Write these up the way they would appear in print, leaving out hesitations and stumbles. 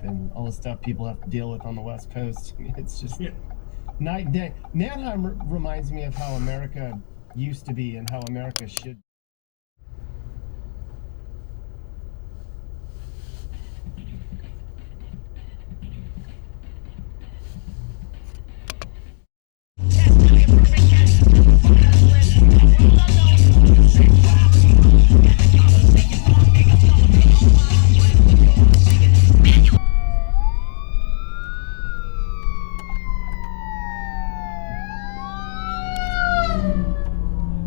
And all the stuff people have to deal with on the West Coast. I mean, it's just night and day. Mannheim reminds me of how America used to be and how America should.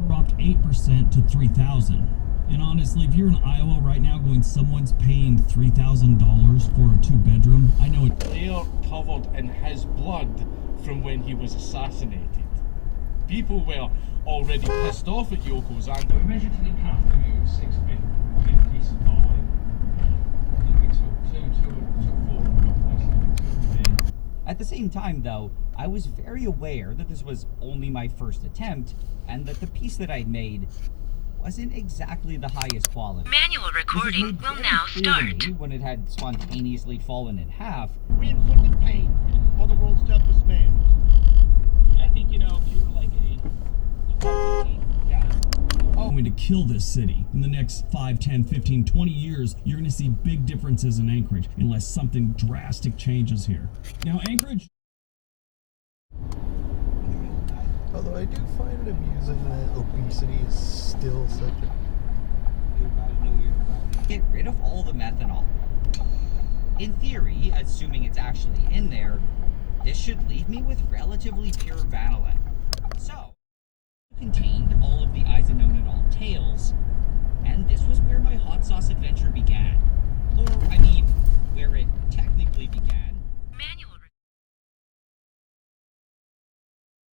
Dropped 8% to 3,000. And honestly, if you're in Iowa right now going, someone's paying $3,000 for a 2-bedroom, I know it. They are covered in his blood from when he was assassinated. People were already pissed off at Yoko's and we measured to the path and we were 655. And we took 4 At the same time, though, I was very aware that this was only my first attempt and that the piece that I'd made wasn't exactly the highest quality. Manual recording will now start. When it had spontaneously fallen in half. We inflicted pain for the world's toughest man. I think, you know, if you were like I'm going to kill this city. In the next 5, 10, 15, 20 years, you're going to see big differences in Anchorage unless something drastic changes here. Now, Anchorage... Although I do find it amusing that obesity is still such a... Get rid of all the methanol. In theory, assuming it's actually in there, this should leave me with relatively pure vanillin. So, contained all of the isononanol tails, and this was where my hot sauce adventure began.